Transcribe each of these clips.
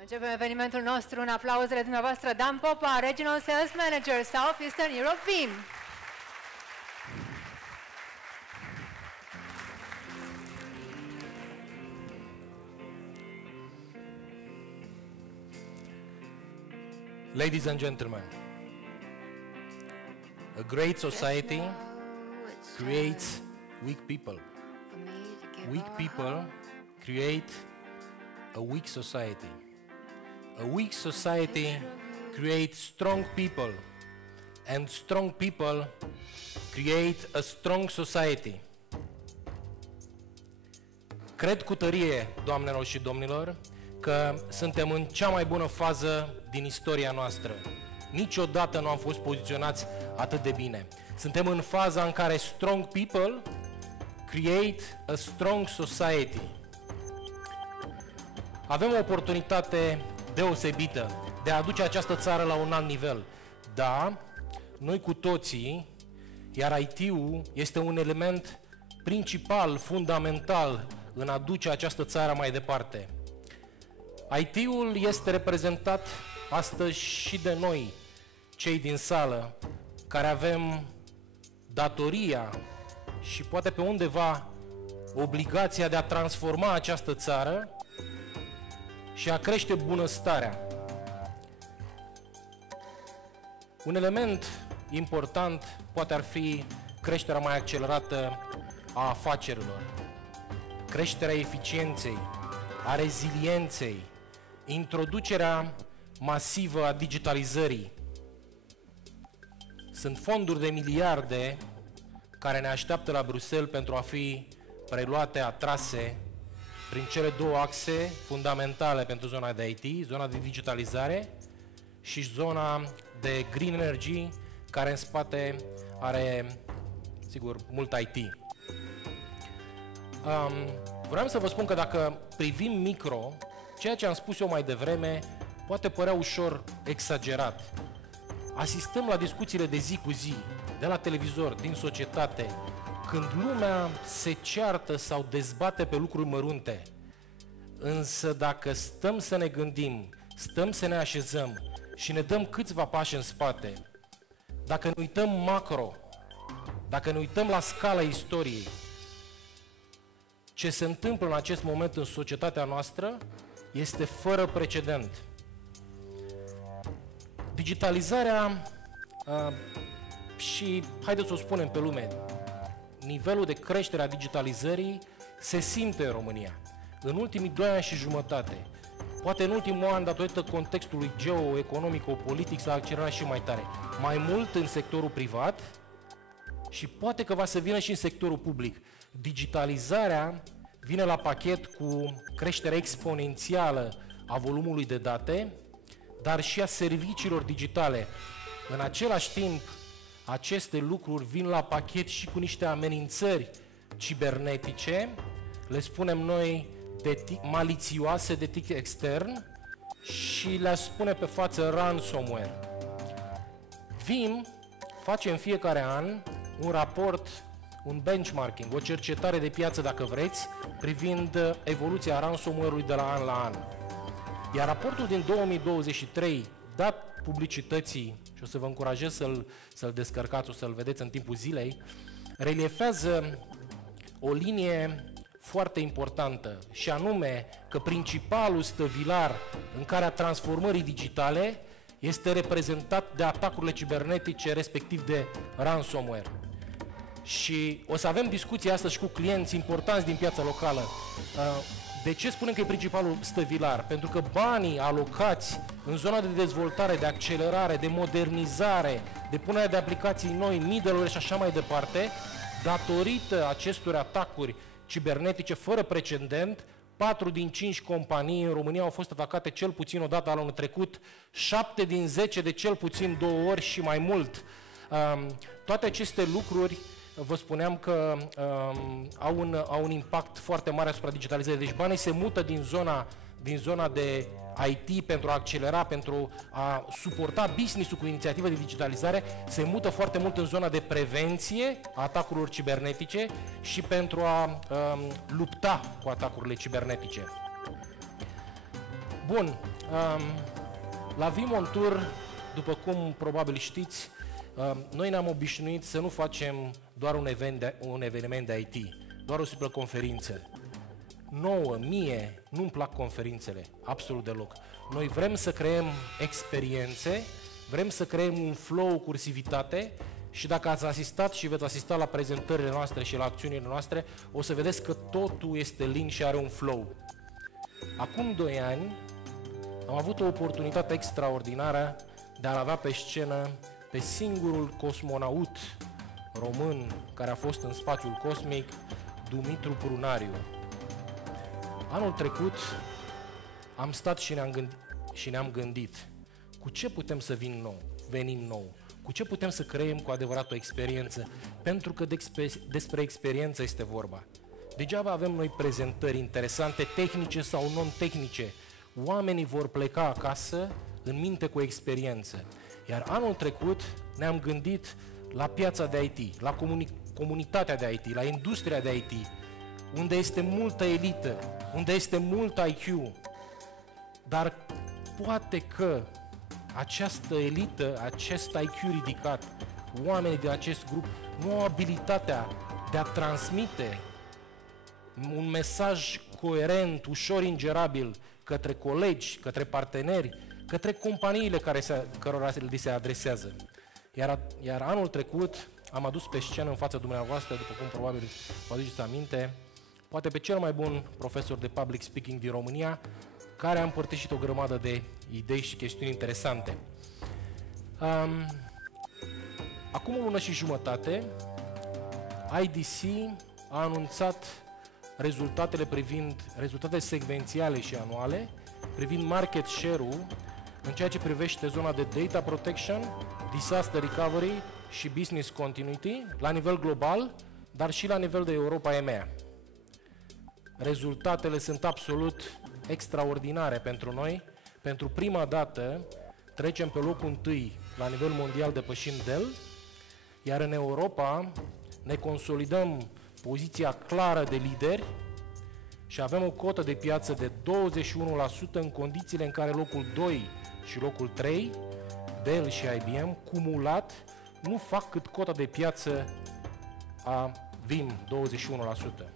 Începem evenimentul nostru în aplauzele dumneavoastră. Dan Popa, Regional Sales Manager, South Eastern Europe Veeam. Ladies and gentlemen, a great society creates weak people. Weak people create a weak society. A weak society creates strong people, and strong people create a strong society. Cred cu tărie, doamnelor și domnilor, că suntem în cea mai bună fază din istoria noastră. Niciodată nu am fost poziționați atât de bine. Suntem în faza în care strong people create a strong society. Avem o oportunitate deosebită de a aduce această țară la un alt nivel. Da, noi cu toții, iar IT-ul este un element principal, fundamental în a duce această țară mai departe. IT-ul este reprezentat astăzi și de noi, cei din sală, care avem datoria și poate pe undeva obligația de a transforma această țară și a crește bunăstarea. Un element important poate ar fi creșterea mai accelerată a afacerilor, creșterea eficienței, a rezilienței, introducerea masivă a digitalizării. Sunt fonduri de miliarde care ne așteaptă la Bruxelles pentru a fi preluate, atrase prin cele două axe fundamentale pentru zona de IT, zona de digitalizare și zona de green energy, care în spate are, sigur, mult IT. Vreau să vă spun că dacă privim micro, ceea ce am spus eu mai devreme poate părea ușor exagerat. Asistăm la discuțiile de zi cu zi, de la televizor, din societate, când lumea se ceartă sau dezbate pe lucruri mărunte. Însă dacă stăm să ne gândim, stăm să ne așezăm și ne dăm câțiva pași în spate, dacă ne uităm macro, dacă ne uităm la scala istoriei, ce se întâmplă în acest moment în societatea noastră este fără precedent. Digitalizarea și, haideți să o spunem pe lume, nivelul de creștere a digitalizării se simte în România. În ultimii 2 ani și jumătate, poate în ultimul an, datorită contextului geo-economico-politic, s-a accelerat și mai tare. Mai mult în sectorul privat și poate că va să vină și în sectorul public. Digitalizarea vine la pachet cu creșterea exponențială a volumului de date, dar și a serviciilor digitale. În același timp, aceste lucruri vin la pachet și cu niște amenințări cibernetice, le spunem noi malițioase de tip extern și le spune pe față ransomware. Veeam face în fiecare an un raport, un benchmarking, o cercetare de piață, dacă vreți, privind evoluția ransomware-ului de la an la an. Iar raportul din 2023, dat publicității, și o să vă încurajez să-l descărcați, o să-l vedeți în timpul zilei, reliefează o linie foarte importantă, și anume că principalul stăvilar în care a transformării digitale este reprezentat de atacurile cibernetice, respectiv de ransomware. Și o să avem discuții astăzi și cu clienți importanți din piața locală. De ce spunem că e principalul stăvilar? Pentru că banii alocați în zona de dezvoltare, de accelerare, de modernizare, de punerea de aplicații noi, middleware și așa mai departe, datorită acestor atacuri cibernetice fără precedent, 4 din 5 companii în România au fost atacate cel puțin o dată anul trecut, 7 din 10 de cel puțin 2 ori și mai mult. Toate aceste lucruri, vă spuneam că au un impact foarte mare asupra digitalizării. Deci banii se mută din zona de IT pentru a accelera, pentru a suporta business-ul cu inițiative de digitalizare, se mută foarte mult în zona de prevenție a atacurilor cibernetice și pentru a lupta cu atacurile cibernetice. Bun, La Vim On Tour, după cum probabil știți, noi ne-am obișnuit să nu facem doar un eveniment de IT, doar o simplă conferință. Mie nu-mi plac conferințele, absolut deloc. Noi vrem să creăm experiențe, vrem să creăm un flow, cursivitate și dacă ați asistat și veți asista la prezentările noastre și la acțiunile noastre, o să vedeți că totul este lin și are un flow. Acum 2 ani am avut o oportunitate extraordinară de a-l avea pe scenă pe singurul cosmonaut român care a fost în spațiul cosmic, Dumitru Prunariu. Anul trecut am stat și ne-am gândit cu ce putem să venim nou, cu ce putem să creăm cu adevărat o experiență, pentru că despre experiență este vorba. Degeaba avem noi prezentări interesante, tehnice sau non-tehnice. Oamenii vor pleca acasă în minte cu experiență. Iar anul trecut ne-am gândit la piața de IT, la comunitatea de IT, la industria de IT, unde este multă elită, unde este mult IQ. Dar poate că această elită, acest IQ ridicat, oamenii din acest grup nu au abilitatea de a transmite un mesaj coerent, ușor ingerabil către colegi, către parteneri, către companiile cărora li se adresează. Iar anul trecut am adus pe scenă în fața dumneavoastră, după cum probabil vă aduceți aminte, poate pe cel mai bun profesor de public speaking din România, care a împărtășit o grămadă de idei și chestiuni interesante. Acum o lună și jumătate, IDC a anunțat rezultate secvențiale și anuale privind market share-ul în ceea ce privește zona de data protection, disaster recovery și business continuity la nivel global, dar și la nivel de Europa EMEA. Rezultatele sunt absolut extraordinare pentru noi. Pentru prima dată trecem pe locul 1 la nivel mondial depășind Dell, iar în Europa ne consolidăm poziția clară de lideri și avem o cotă de piață de 21% în condițiile în care locul 2 și locul 3, Dell și IBM, cumulat, nu fac cât cota de piață a Vim, 21%.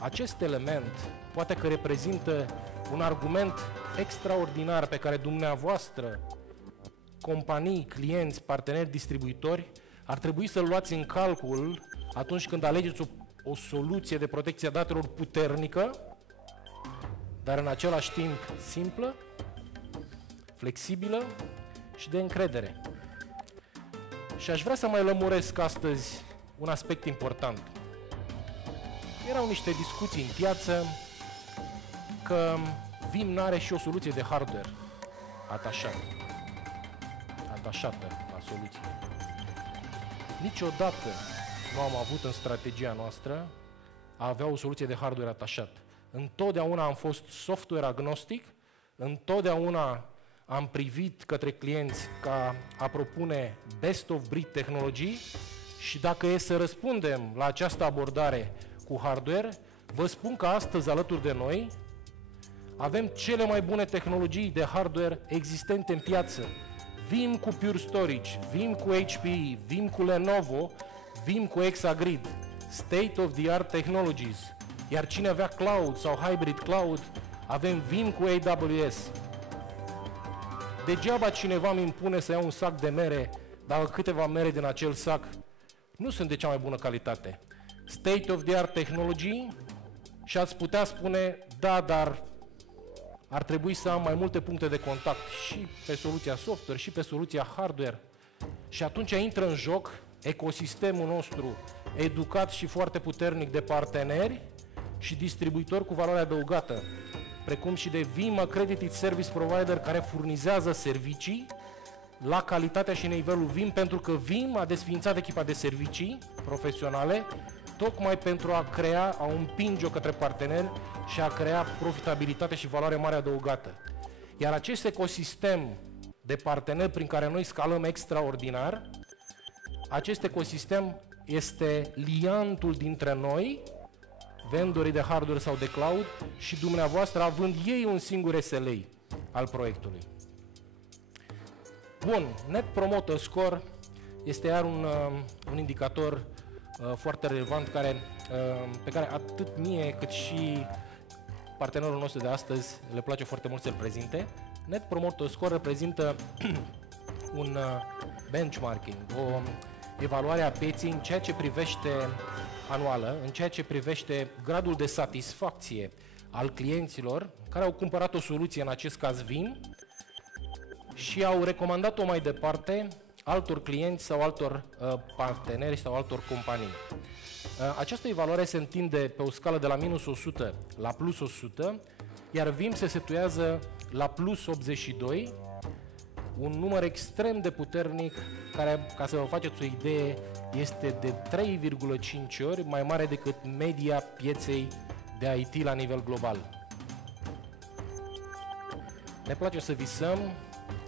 Acest element poate că reprezintă un argument extraordinar pe care dumneavoastră, companii, clienți, parteneri, distribuitori, ar trebui să-l luați în calcul atunci când alegeți o soluție de protecție a datelor puternică, dar în același timp simplă, flexibilă și de încredere. Și aș vrea să mai lămuresc astăzi un aspect important. Erau niște discuții în piață că Vim n-are și o soluție de hardware atașată la soluție. Niciodată nu am avut în strategia noastră a avea o soluție de hardware atașat. Întotdeauna am fost software agnostic, întotdeauna am privit către clienți ca a propune best of breed tehnologii și dacă e să răspundem la această abordare cu hardware, vă spun că astăzi alături de noi avem cele mai bune tehnologii de hardware existente în piață. Vim cu Pure Storage, Vim cu HPE, Vim cu Lenovo, Vim cu Exagrid, state of the art technologies. Iar cine avea cloud sau hybrid cloud, avem Vim cu AWS. Degeaba cineva îmi impune să iau un sac de mere, dacă câteva mere din acel sac nu sunt de cea mai bună calitate. State of the art technology și ați putea spune, da, dar ar trebui să am mai multe puncte de contact și pe soluția software și pe soluția hardware. Și atunci intră în joc ecosistemul nostru educat și foarte puternic de parteneri și distribuitori cu valoare adăugată, precum și de Vim Accredited Service Provider care furnizează servicii la calitatea și nivelul Vim, pentru că Vim a desființat echipa de servicii profesionale tocmai pentru a împinge-o către parteneri și a crea profitabilitate și valoare mare adăugată. Iar acest ecosistem de parteneri prin care noi scalăm extraordinar, acest ecosistem este liantul dintre noi vendorii de hardware sau de cloud și dumneavoastră având ei un singur SLA al proiectului. Bun, Net Promoter Score este iar un indicator foarte relevant pe care atât mie cât și partenerul nostru de astăzi le place foarte mult să-l prezinte. Net Promoter Score reprezintă un benchmarking, o evaluare a pieței în ceea ce privește anuală, în ceea ce privește gradul de satisfacție al clienților care au cumpărat o soluție, în acest caz Vim, și au recomandat-o mai departe altor clienți sau altor parteneri sau altor companii. Această evaluare se întinde pe o scală de la minus 100 la plus 100, iar Vim se situează la plus 82, un număr extrem de puternic care, ca să vă faceți o idee, este de 3,5 ori mai mare decât media pieței de IT la nivel global. Ne place să visăm,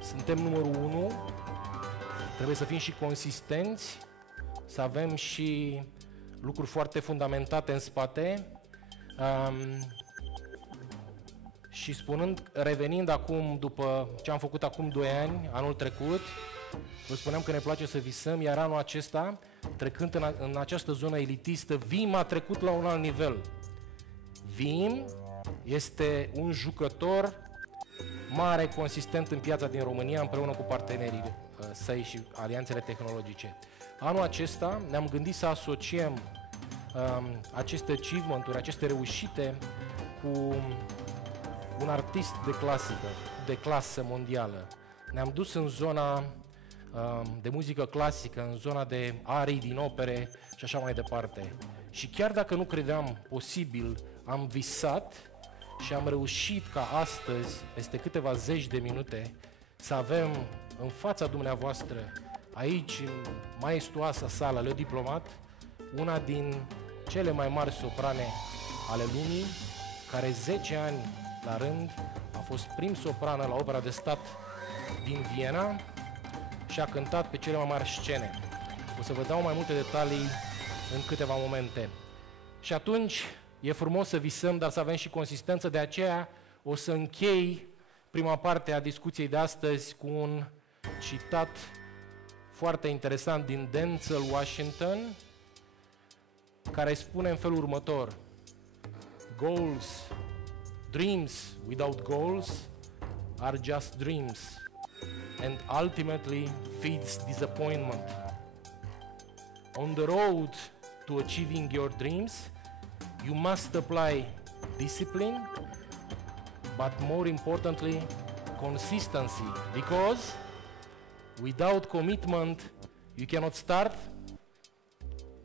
suntem numărul 1, trebuie să fim și consistenți, să avem și lucruri foarte fundamentate în spate. Și revenind acum, după ce am făcut acum 2 ani, anul trecut, vă spuneam că ne place să visăm, iar anul acesta, trecând în această zonă elitistă, Vim a trecut la un alt nivel. Vim este un jucător mare, consistent în piața din România, împreună cu partenerii săi și alianțele tehnologice. Anul acesta ne-am gândit să asociem aceste achievement-uri, aceste reușite cu un artist de clasă mondială. Ne-am dus în zona de muzică clasică, în zona de arii din opere și așa mai departe. Și chiar dacă nu credeam posibil, am visat și am reușit ca astăzi, peste câteva zeci de minute, să avem în fața dumneavoastră, aici, în maestuoasa sală Leo Diplomat, una din cele mai mari soprane ale lumii, care 10 ani la rând a fost prim soprană la Opera de Stat din Viena și a cântat pe cele mai mari scene. O să vă dau mai multe detalii în câteva momente. Și atunci e frumos să visăm, dar să avem și consistență, de aceea o să închei prima parte a discuției de astăzi cu un citat foarte interesant din Denzel Washington, care spune în felul următor: dreams without goals are just dreams and ultimately feeds disappointment. On the road to achieving your dreams, you must apply discipline, but more importantly, consistency, because without commitment, you cannot start,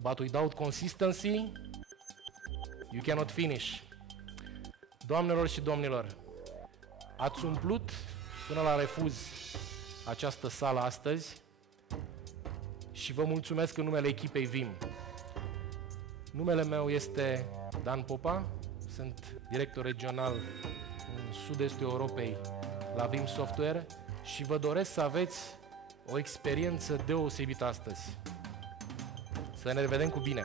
but without consistency, you cannot finish. Doamnelor și domnilor, ați umplut până la refuz această sală astăzi și vă mulțumesc în numele echipei Vim. Numele meu este Dan Popa, sunt director regional în sud-estul Europei la Vim Software și vă doresc să aveți o experiență deosebită astăzi. Să ne revedem cu bine!